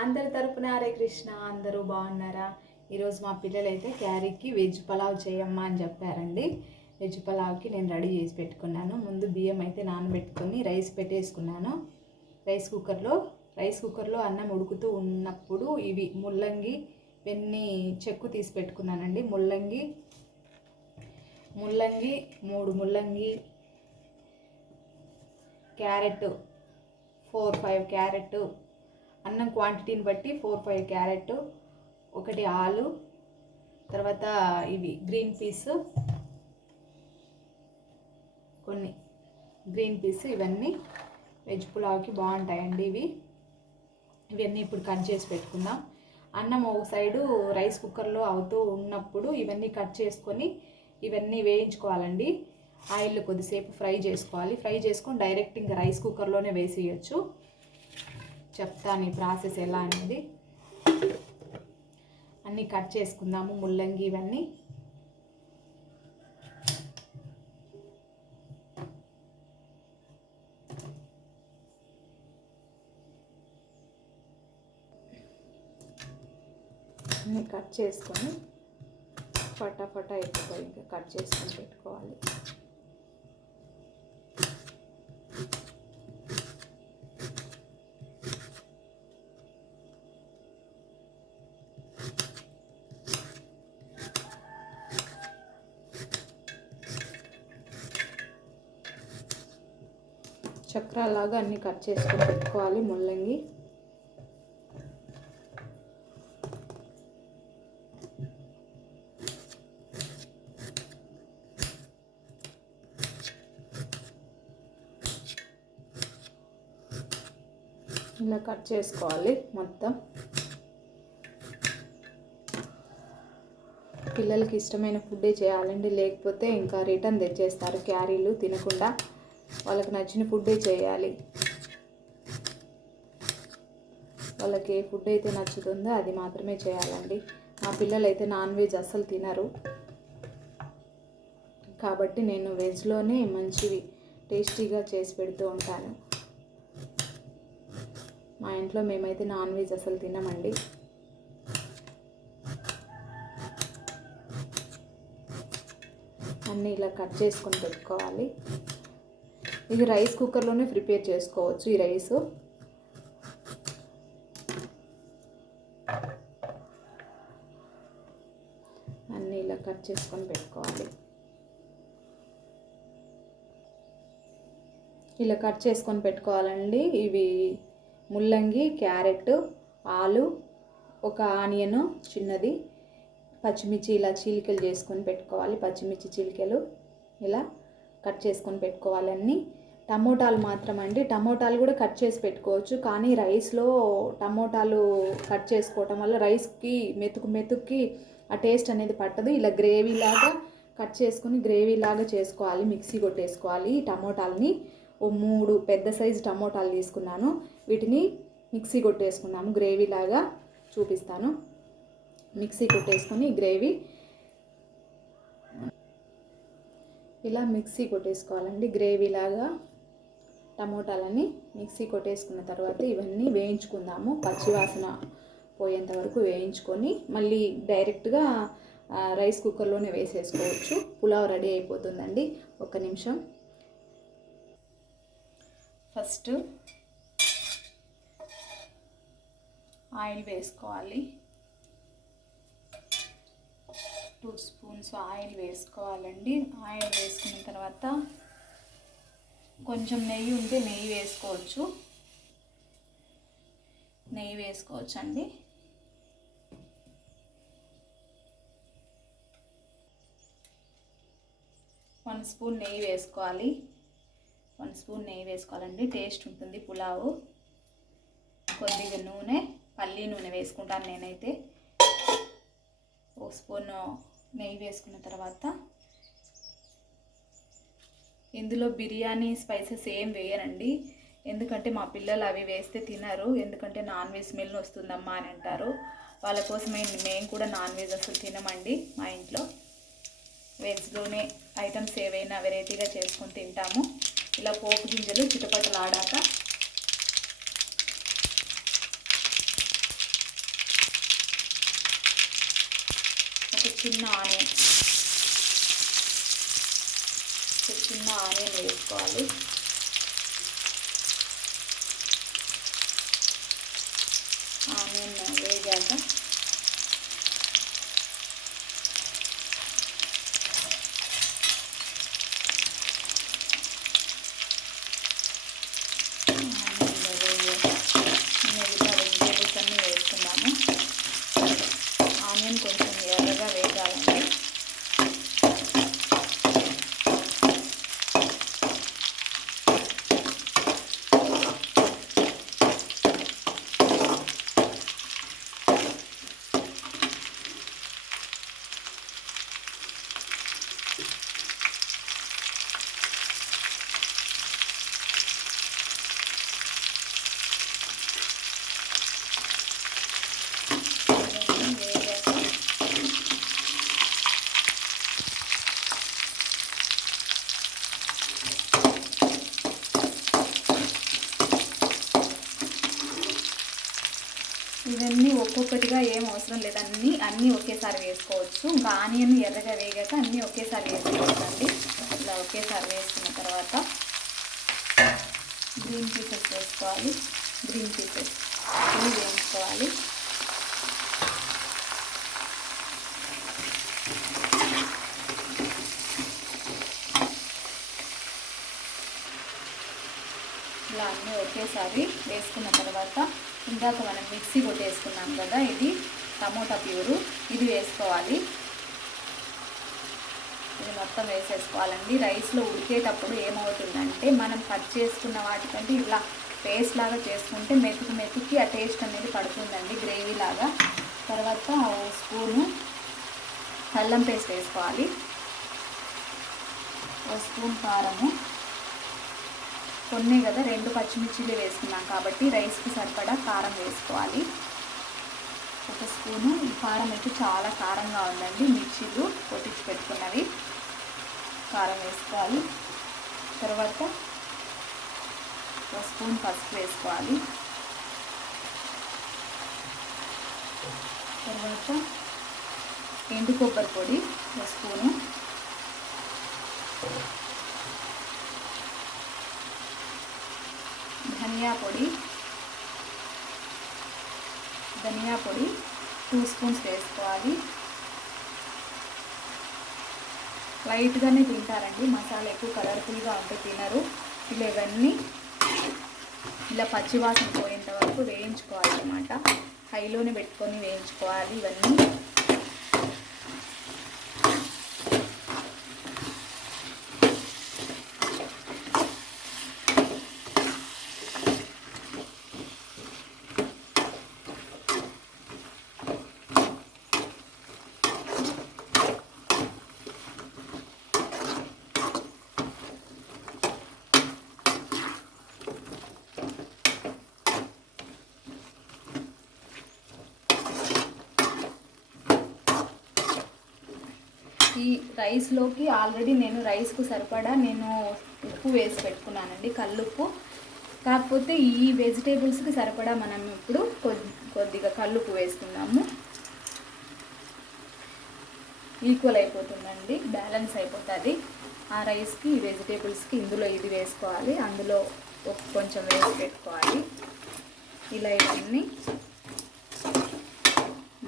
అందరి తరపున హరే కృష్ణ అందరూ బాగున్నారా? ఈరోజు మా పిల్లలైతే క్యారీకి వెజ్ పలావ్ చేయమ్మా అని చెప్పారండి. వెజ్ పలావ్కి నేను రెడీ చేసి పెట్టుకున్నాను. ముందు బియ్యం అయితే నానబెట్టుకొని రైస్ పెట్టేసుకున్నాను. రైస్ కుక్కర్లో రైస్ కుక్కర్లో అన్నం ఉడుకుతూ ఉన్నప్పుడు ఇవి ముల్లంగి వెన్ని చెక్కు తీసి పెట్టుకున్నానండి. ముల్లంగి ముల్లంగి మూడు ముల్లంగి క్యారెట్ ఫోర్ ఫైవ్ క్యారెట్ అన్నం క్వాంటిటీని బట్టి ఫోర్ ఫైవ్ క్యారెట్ ఒకటి ఆలు తర్వాత ఇవి గ్రీన్ పీస్ కొన్ని గ్రీన్ పీస్ ఇవన్నీ వెజ్ పులావ్కి బాగుంటాయండి ఇవి. ఇవన్నీ ఇప్పుడు కట్ చేసి పెట్టుకుందాం. అన్నం ఒక సైడు రైస్ కుక్కర్లో అవుతూ ఉన్నప్పుడు ఇవన్నీ కట్ చేసుకొని ఇవన్నీ వేయించుకోవాలండి. ఆయిల్ కొద్దిసేపు ఫ్రై చేసుకోవాలి. ఫ్రై చేసుకొని డైరెక్ట్ ఇంకా రైస్ కుక్కర్లోనే వేసేయచ్చు. చెప్తాను ఈ ప్రాసెస్ ఎలా అనేది. అన్నీ కట్ చేసుకుందాము ముల్లంగి ఇవన్నీ. అన్నీ కట్ చేసుకొని ఫటాఫటా ఎత్తుకో ఇంకా కట్ చేసుకొని పెట్టుకోవాలి. చక్రాలాగా అన్నీ కట్ చేసుకొని పెట్టుకోవాలి ముల్లంగి. ఇలా కట్ చేసుకోవాలి మొత్తం. పిల్లలకి ఇష్టమైన ఫుడ్డే చేయాలండి లేకపోతే ఇంకా రిటర్న్ తెచ్చేస్తారు క్యారీలు తినకుండా. వాళ్ళకి నచ్చిన ఫుడ్డే చేయాలి? వాళ్ళకి ఏ ఫుడ్ అయితే నచ్చుతుందో అది మాత్రమే చేయాలండి. మా పిల్లలు అయితే నాన్ వెజ్ అస్సలు తినరు. కాబట్టి నేను వెజ్లోనే మంచివి టేస్టీగా చేసి పెడుతూ ఉంటాను. మా ఇంట్లో మేమైతే నాన్ వెజ్ అసలు తినమండి. అన్నీ ఇలా కట్ చేసుకొని పెట్టుకోవాలి. ఇవి రైస్ కుక్కర్లోనే ప్రిపేర్ చేసుకోవచ్చు ఈ రైస్. అన్నీ ఇలా కట్ చేసుకొని పెట్టుకోవాలి. ఇలా కట్ చేసుకొని పెట్టుకోవాలండి. ఇవి ముల్లంగి క్యారెట్ ఆలు ఒక ఆనియన్ చిన్నది పచ్చిమిర్చి ఇలా చీలికలు చేసుకొని పెట్టుకోవాలి. పచ్చిమిర్చి చీలికలు ఇలా కట్ చేసుకొని పెట్టుకోవాలన్నీ. టమోటాలు మాత్రం అండి టమోటాలు కూడా కట్ చేసి పెట్టుకోవచ్చు. కానీ రైస్లో టమోటాలు కట్ చేసుకోవటం వల్ల రైస్కి మెతుకు మెతుక్కి ఆ టేస్ట్ అనేది పట్టదు. ఇలా గ్రేవీ లాగా కట్ చేసుకుని గ్రేవీ లాగా చేసుకోవాలి. మిక్సీ కొట్టేసుకోవాలి టమోటాలని. ఓ మూడు పెద్ద సైజు టమోటాలు తీసుకున్నాను. వీటిని మిక్సీ కొట్టేసుకున్నాము. గ్రేవీ లాగా చూపిస్తాను. మిక్సీ కొట్టేసుకొని గ్రేవీ ఇలా మిక్సీ కొట్టేసుకోవాలండి. గ్రేవీ లాగా టమోటాలని మిక్సీ కొట్టేసుకున్న తర్వాత ఇవన్నీ వేయించుకుందాము. పచ్చివాసన పోయేంత వరకు వేయించుకొని మళ్ళీ డైరెక్ట్గా రైస్ కుక్కర్లోనే వేసేసుకోవచ్చు. పులావ్ రెడీ అయిపోతుందండి. ఒక నిమిషం. ఫస్ట్ ఆయిల్ వేసుకోవాలి. టూ స్పూన్స్ ఆయిల్ వేసుకోవాలండి. ఆయిల్ వేసుకున్న తర్వాత కొంచెం నెయ్యి ఉంటే నెయ్యి వేసుకోవచ్చు. నెయ్యి వేసుకోవచ్చు అండి వన్ స్పూన్ నెయ్యి వేసుకోవాలి. వన్ స్పూన్ నెయ్యి వేసుకోవాలండి. టేస్ట్ ఉంటుంది పులావు. కొద్దిగా నూనె పల్లి నూనె వేసుకుంటాను నేనైతే. ఒక స్పూన్ నెయ్యి వేసుకున్న తర్వాత ఇందులో బిర్యానీ స్పైసెస్ ఏం వేయరండి. ఎందుకంటే మా పిల్లలు అవి వేస్తే తినరు. ఎందుకంటే నాన్ వెజ్ స్మెల్ వస్తుందమ్మా అని అంటారు. వాళ్ళ కోసమే మేము కూడా నాన్ వెజ్ అసలు తినమండి మా ఇంట్లో. వెజ్లోనే ఐటమ్స్ ఏవైనా వెరైటీగా చేసుకొని తింటాము. ఇలా పోపు గింజలు చిటపటలాడాక చిన్న ఆనియన్ చిన్న ఆనియన్ వేసుకోవాలి ఆనియన్ వేగాక మిగతా వెజిటేబుల్స్ అన్నీ వేసుకున్నాము ఆనియన్ కొంచెం ఎర్రగా వేగాలండి ఇవన్నీ వేగాక ఇవన్నీ ఒక్కొక్కటిగా ఏం అవసరం లేదు. అన్నీ అన్నీ ఒకేసారి వేసుకోవచ్చు. ఇంకా ఆనియన్ ఎర్రగా వేగాక అన్నీ ఒకేసారి వేసుకోవచ్చండి. ఇలా ఒకేసారి వేసుకున్న తర్వాత గ్రీన్ పీసెస్ వేసుకోవాలి. గ్రీన్ పీసెస్ ఇవి వేసుకోవాలి ఇలా అన్నీ ఒకేసారి వేసుకున్న తర్వాత ఇందాక మనం మిక్సీ కొట్టేసుకున్నాం కదా ఇది టమోటా ప్యూరు. ఇది వేసుకోవాలి. ఇది మొత్తం వేసేసుకోవాలండి. రైస్లో ఉడికేటప్పుడు ఏమవుతుందంటే మనం కట్ చేసుకున్న వాటికంటే ఇలా పేస్ట్ లాగా చేసుకుంటే మెతుకు మెతుకి ఆ టేస్ట్ అనేది పడుతుందండి గ్రేవీ లాగా. తర్వాత స్పూను అల్లం పేస్ట్ వేసుకోవాలి. ఓ స్పూన్ కారము. కొన్ని కదా రెండు పచ్చిమిర్చిలు వేసుకున్నాం కాబట్టి రైస్కి సరిపడా కారం వేసుకోవాలి. ఒక స్పూను ఈ కారం అయితే చాలా కారంగా ఉందండి మిర్చీలు కొట్టించి పెట్టుకున్నవి. కారం వేసుకోవాలి. తర్వాత ఒక స్పూన్ పసుపు వేసుకోవాలి. తర్వాత ఎండు కొబ్బరి పొడి ఒక స్పూను ధనియా పొడి ధనియా పొడి టూ స్పూన్స్ వేసుకోవాలి. లైట్గానే తింటారండి మసాలా ఎక్కువ కలర్ఫుల్గా ఉంటే తినరు. ఇలా ఇవన్నీ ఇలా పచ్చివాసన పోయేంత వరకు వేయించుకోవాలి అన్నమాట హైలోనే పెట్టుకొని వేయించుకోవాలి ఇవన్నీ ఈ రైస్లోకి ఆల్రెడీ నేను రైస్కు సరిపడా నేను ఉప్పు వేసి పెట్టుకున్నానండి కల్లుప్పు. కాకపోతే ఈ వెజిటేబుల్స్కి సరిపడా మనం ఇప్పుడు కొద్ది కొద్దిగా కల్లుప్పు వేసుకుందాము. ఈక్వల్ అయిపోతుందండి బ్యాలెన్స్ అయిపోతుంది. ఆ రైస్కి ఈ వెజిటేబుల్స్కి ఇందులో ఇది వేసుకోవాలి అందులో కొంచెం వేసి పెట్టుకోవాలి. ఇలా ఇవన్నీ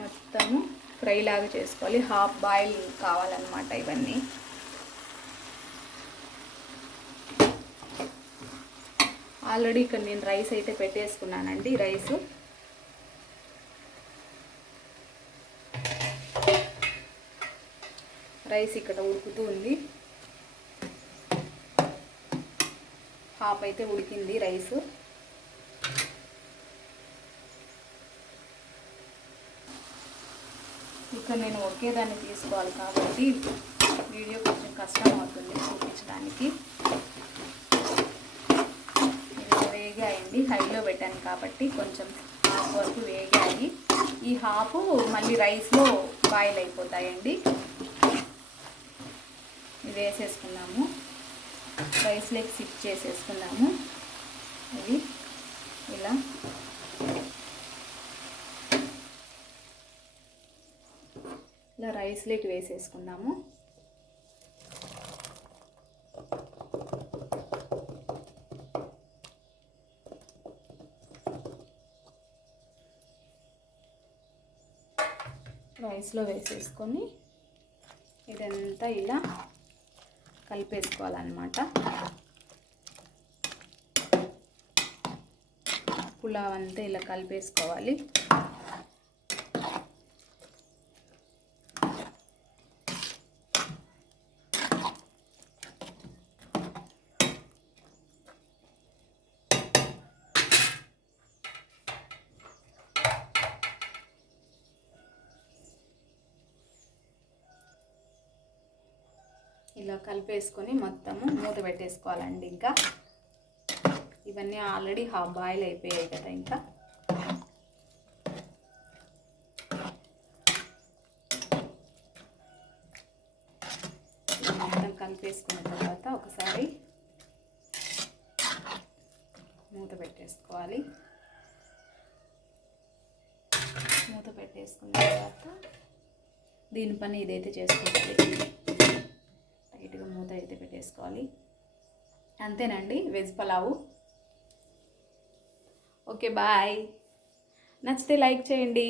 మొత్తము ఫ్రై లాగా చేసుకోవాలి. హాఫ్ బాయిల్ కావాలన్నమాట ఇవన్నీ. ఆల్రెడీ ఇక్కడ నేను రైస్ అయితే పెట్టేసుకున్నానండి రైస్. రైస్ ఇక్కడ ఉడుకుతూ ఉంది. హాఫ్ అయితే ఉడికింది రైస్. ఇక్కడ నేను ఒకేదాన్ని తీసుకోవాలి కాబట్టి వీడియో కొంచెం కష్టం అవుతుంది చూపించడానికి. ఇది వేగాయండి హైలో పెట్టాను కాబట్టి కొంచెం హాఫ్ వరకు వేగాయి. ఈ హాఫ్ మళ్ళీ రైస్లో బాయిల్ అయిపోతాయండి. ఇది వేసేసుకున్నాము. రైస్లోకి సిప్ చేసేసుకున్నాము. ఇది ఇలా ఇలా ఇలా రైస్లోకి వేసేసుకుందాము. రైస్లో వేసేసుకొని ఇదంతా ఇలా కలిపేసుకోవాలన్నమాట. పులావ్ అంతా ఇలా కలిపేసుకోవాలి. ఇలా కలిపేసుకొని మొత్తము మూత పెట్టేసుకోవాలండి ఇంకా. ఇవన్నీ ఆల్రెడీ హాఫ్ బాయిల్ అయిపోయాయి కదా ఇంకా. మొత్తం కలిపేసుకున్న తర్వాత ఒకసారి మూత పెట్టేసుకోవాలి. మూత పెట్టేసుకున్న తర్వాత దీని పని ఇదైతే చేసుకోవాలి. టైట్గా మూత అయితే పెట్టేసుకోవాలి. అంతేనండి వెజ్ పలావు. Okay bye. నచ్చితే లైక్ చేయండి.